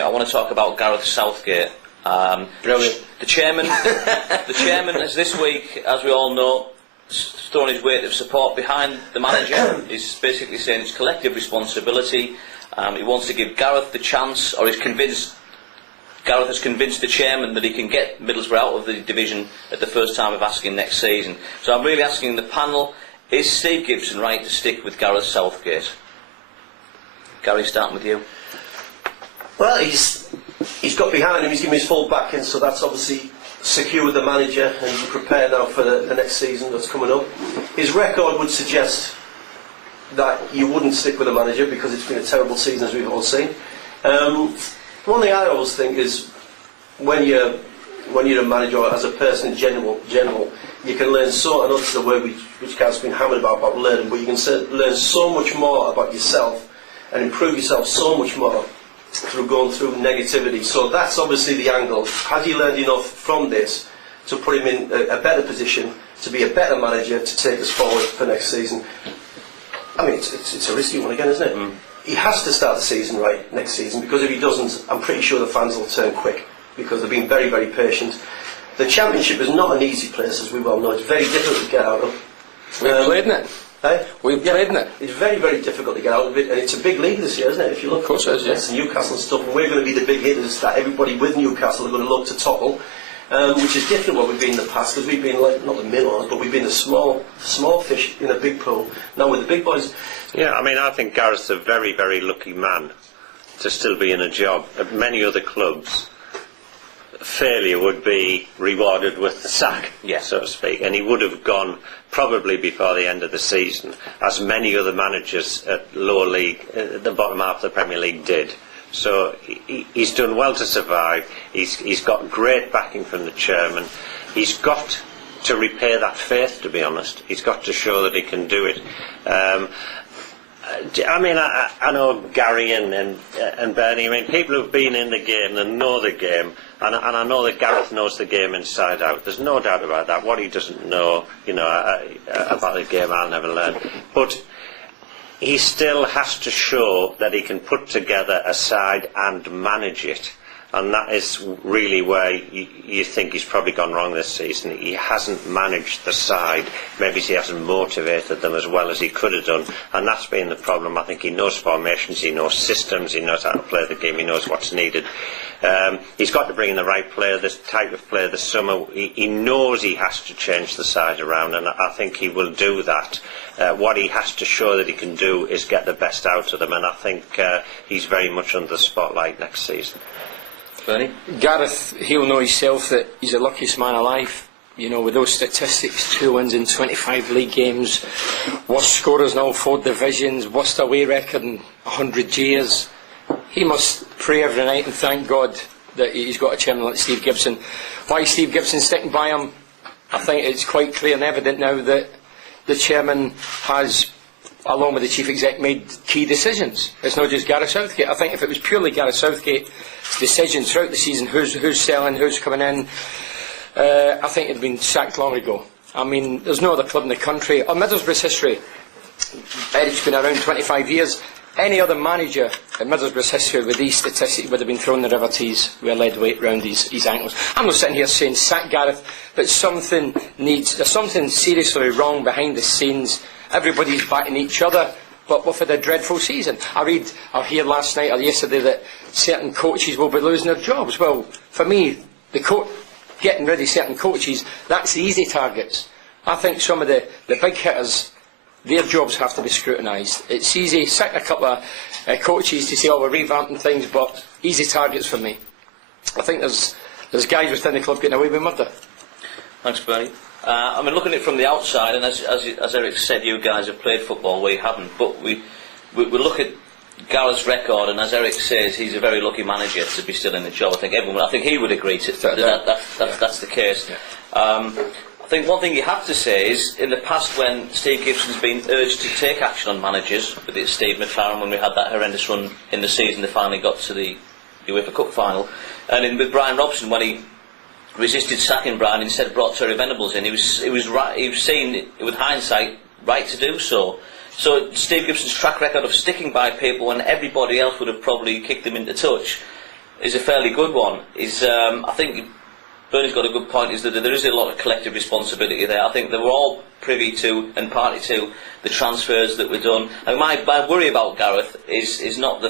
I want to talk about Gareth Southgate. Brilliant. The chairman has this week, as we all know, thrown his weight of support behind the manager. He's basically saying it's collective responsibility. He wants to give Gareth the chance, or Gareth has convinced the chairman that he can get Middlesbrough out of the division at the first time of asking next season. So I'm really asking the panel, is Steve Gibson right to stick with Gareth Southgate? Gary, starting with you. Well, he's got behind him, he's given his full backing, so that's obviously secure with the manager and he's prepared now for the next season that's coming up. His record would suggest that you wouldn't stick with the manager because it's been a terrible season, as we've all seen. One thing I always think is when you're a manager or as a person in general, you can learn so, and that's the word which Gareth's been hammered about learning, but you can learn so much more about yourself and improve yourself so much more through going through negativity. So that's obviously the angle. Has he learned enough from this to put him in a better position to be a better manager to take us forward for next season? I mean, it's a risky one again, isn't it? He has to start the season right next season, because if he doesn't, I'm pretty sure the fans will turn quick, because they've been very, very patient. The Championship is not an easy place, as we well know. It's very difficult to get out of. We've played in it. We've played in it. It's very, very difficult to get out of it, and it's a big league this year, isn't it? If you look, of course it is, it's Newcastle and stuff, and we're going to be the big hitters that everybody with Newcastle are going to look to topple, which is different what we've been in the past, because we've been like, not the minnows, but we've been the small fish in a big pool. Now with the big boys. Yeah, I mean, I think Gareth's a very, very lucky man to still be in a job. At many other clubs, failure would be rewarded with the sack, so to speak, and he would have gone probably before the end of the season, as many other managers at lower league, the bottom half of the Premier League did. So he's done well to survive. He's got great backing from the chairman. He's got to repay that faith, to be honest. He's got to show that he can do it. I mean, I know Gary and Bernie. I mean, people who've been in the game and know the game, and I know that Gareth knows the game inside out. There's no doubt about that. What he doesn't know, about the game, I'll never learn. But he still has to show that he can put together a side and manage it. And that is really where you think he's probably gone wrong this season. He hasn't managed the side. Maybe he hasn't motivated them as well as he could have done. And that's been the problem. I think he knows formations, he knows systems, he knows how to play the game, he knows what's needed. He's got to bring in the right player, this type of player this summer. He knows he has to change the side around, and I think he will do that. What he has to show that he can do is get the best out of them, and I think he's very much under the spotlight next season. Bernie? Gareth, he'll know himself that he's the luckiest man alive. You know, with those statistics, 2 wins in 25 league games, worst scorers in all 4 divisions, worst away record in 100 years. He must pray every night and thank God that he's got a chairman like Steve Gibson. Why Steve Gibson's sticking by him, I think it's quite clear and evident now that the chairman has, along with the chief exec, made key decisions. It's not just Gareth Southgate. I think if it was purely Gareth Southgate's decisions throughout the season, who's selling, who's coming in, I think it'd been sacked long ago. I mean, there's no other club in the country, or Middlesbrough's history, Eric's been around 25 years, any other manager in Middlesbrough's history with these statistics would have been thrown the river Tees with a lead weight round his ankles. I'm not sitting here saying sack Gareth, but there's something seriously wrong behind the scenes. Everybody's backing each other, but we've had a dreadful season. I heard last night or yesterday that certain coaches will be losing their jobs. Well, for me, getting rid of certain coaches, that's the easy targets. I think some of the big hitters, their jobs have to be scrutinised. It's easy, sacking a couple of coaches to say, oh, we're revamping things, but easy targets for me. I think there's guys within the club getting away with murder. Thanks, Bernie. I mean, looking at it from the outside, and as Eric said, you guys have played football, we haven't, but we look at Gareth's record, and as Eric says, he's a very lucky manager to be still in the job. I think he would agree to that's the case. I think one thing you have to say is, in the past when Steve Gibson's been urged to take action on managers, with it Steve McLaren when we had that horrendous run in the season, they finally got to the UEFA Cup final, and with Brian Robson when he resisted sacking Brian, instead brought Terry Venables in. He was right. He was seen with hindsight right to do so. So Steve Gibson's track record of sticking by people when everybody else would have probably kicked them into touch is a fairly good one. I think Bernie's got a good point, is that there is a lot of collective responsibility there. I think they were all privy to and party to the transfers that were done. And my worry about Gareth is not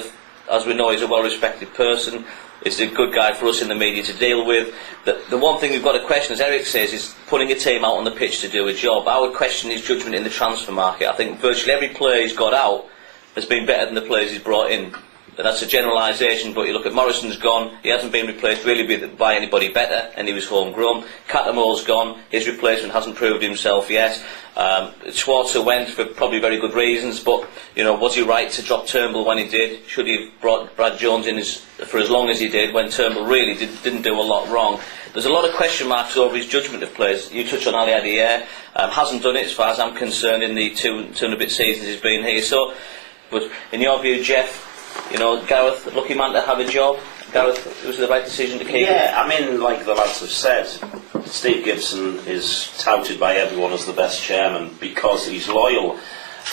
as we know, he's a well-respected person. He's a good guy for us in the media to deal with. The one thing we've got to question, as Eric says, is putting a team out on the pitch to do a job. I would question his judgment in the transfer market. I think virtually every player he's got out has been better than the players he's brought in. That's a generalisation, but you look at Morrison's gone, he hasn't been replaced really by anybody better, and he was homegrown. Catamol's gone, his replacement hasn't proved himself yet. Schwarzer went for probably very good reasons, but was he right to drop Turnbull when he did? Should he have brought Brad Jones in for as long as he did, when Turnbull really didn't do a lot wrong? There's a lot of question marks over his judgment of players. You touched on Ali Adier, hasn't done it as far as I'm concerned in the two and a bit seasons he's been here. So, but in your view, Jeff, Gareth, lucky man to have a job. Gareth, was it the right decision to keep? Yeah, I mean, like the lads have said, Steve Gibson is touted by everyone as the best chairman because he's loyal.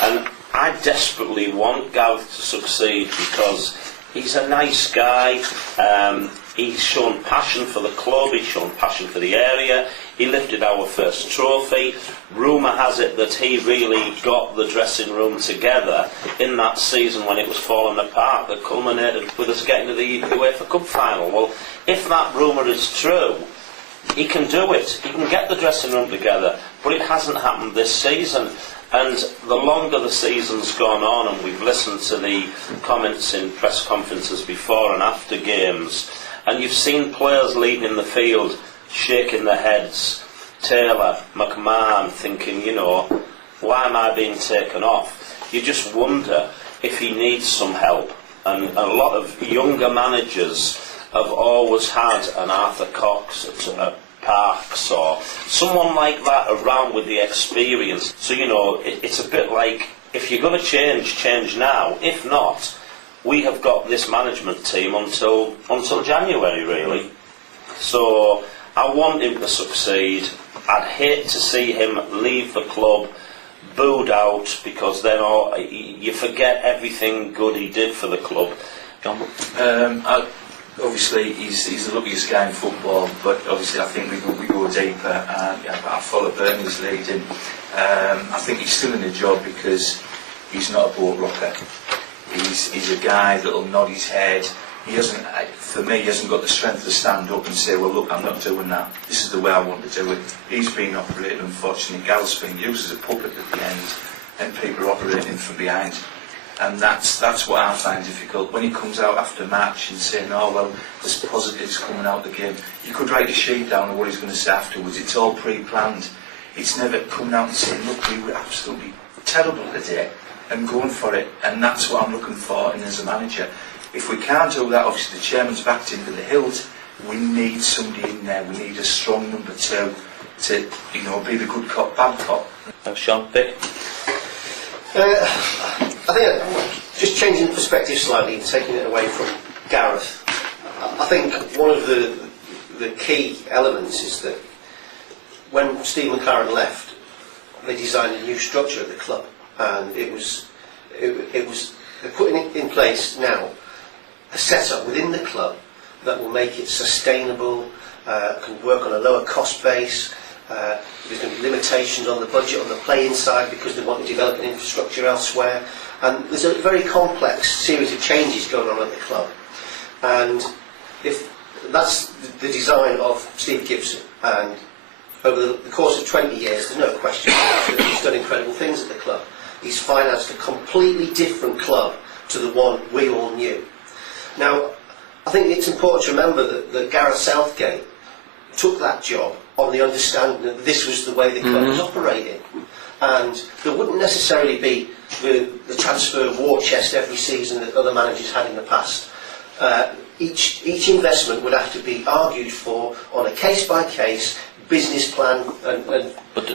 And I desperately want Gareth to succeed because he's a nice guy. He's shown passion for the club, he's shown passion for the area. He lifted our first trophy. Rumour has it that he really got the dressing room together in that season when it was falling apart, that culminated with us getting to the UEFA Cup final. Well, if that rumour is true, he can do it. He can get the dressing room together, but it hasn't happened this season. And the longer the season's gone on, and we've listened to the comments in press conferences before and after games, and you've seen players leading the field shaking their heads, Taylor, McMahon, thinking, why am I being taken off? You just wonder if he needs some help. And a lot of younger managers have always had an Arthur Cox at Parks or someone like that around with the experience. So, it's a bit like, if you're going to change now. If not, we have got this management team until January, really. So I want him to succeed. I'd hate to see him leave the club booed out, because then you forget everything good he did for the club. John? Obviously, he's the luckiest guy in football, but obviously I think we go deeper. I follow Bernie's lead, and I think he's still in the job because he's not a boat rocker. He's a guy that'll nod his head. He hasn't got the strength to stand up and say, well, look, I'm not doing that. This is the way I want to do it. He's been operated, unfortunately. Gareth's been used as a puppet at the end, and people are operating from behind. And that's what I find difficult. When he comes out after match and saying, oh, well, there's positives coming out of the game, you could write a sheet down of what he's going to say afterwards. It's all pre-planned. It's never coming out and saying, look, we were absolutely terrible today, and going for it. And that's what I'm looking for in as a manager. If we can't do that, obviously the chairman's backed into the hilt. We need somebody in there. We need a strong number two to, be the good cop, bad cop. Thanks, Sean. Vic? I think just changing the perspective slightly and taking it away from Gareth, I think one of the key elements is that when Steve McLaren left, they designed a new structure at the club, and they're putting in place now a setup within the club that will make it sustainable, can work on a lower cost base. There's going to be limitations on the budget on the play-in side because they want to develop an infrastructure elsewhere. And there's a very complex series of changes going on at the club. And if that's the design of Steve Gibson, and over the course of 20 years, there's no question that he's done incredible things at the club. He's financed a completely different club to the one we all knew. Now, I think it's important to remember that Gareth Southgate took that job on the understanding that this was the way the club was operating. And there wouldn't necessarily be the transfer war chest every season that other managers had in the past. Each investment would have to be argued for on a case-by-case business plan and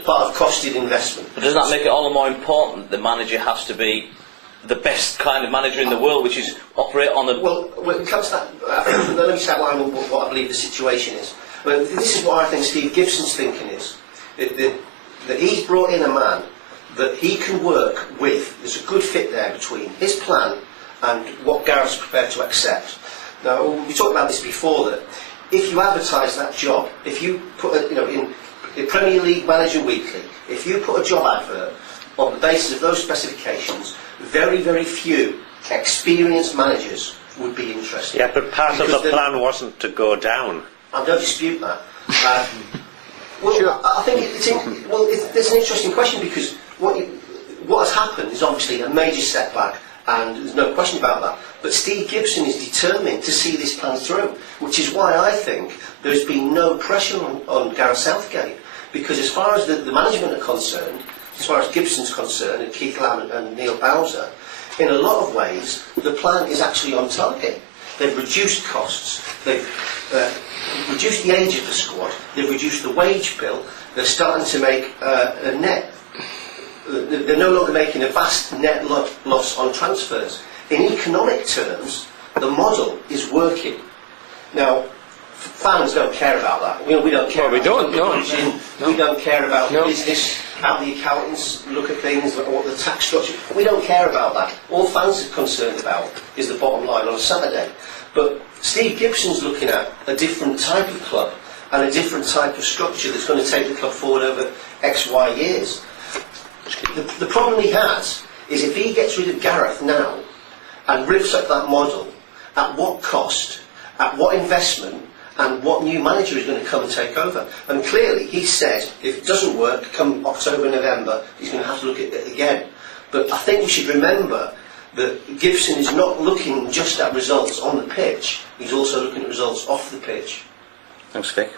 part of costed investment. But doesn't that make it all the more important the manager has to be the best kind of manager in the world, which is operate on the... Well, when it comes to that, let me just outline what I believe the situation is. But this is what I think Steve Gibson's thinking is. That he's brought in a man that he can work with. There's a good fit there between his plan and what Gareth's prepared to accept. Now, we talked about this before, that if you advertise that job, if you put, in Premier League Manager Weekly, if you put a job advert on the basis of those specifications, very, very few experienced managers would be interested. Yeah, but part of the plan wasn't to go down. I don't dispute that. Well, Sure. I think it's an interesting question, because what has happened is obviously a major setback, and there's no question about that. But Steve Gibson is determined to see this plan through, which is why I think there's been no pressure on Gareth Southgate, because as far as the management are concerned, as far as Gibson's concerned, and Keith Lamb and Neil Bowser, in a lot of ways, the plan is actually on target. They've reduced costs, they've reduced the age of the squad, they've reduced the wage bill, they're starting to make a net. They're no longer making a vast net loss on transfers. In economic terms, the model is working. Now, fans don't care about that. We don't care. Well, we about don't, no. budgeting. No. We don't care about No. business, how the accountants look at things, or what the tax structure. We don't care about that. All fans are concerned about is the bottom line on a Saturday. But Steve Gibson's looking at a different type of club and a different type of structure that's going to take the club forward over X, Y years. The problem he has is if he gets rid of Gareth now and rips up that model, at what cost, at what investment, and what new manager is going to come and take over? And clearly he said if it doesn't work come October, November, he's going to have to look at it again. But I think we should remember that Gibson is not looking just at results on the pitch, he's also looking at results off the pitch. Thanks, Vic.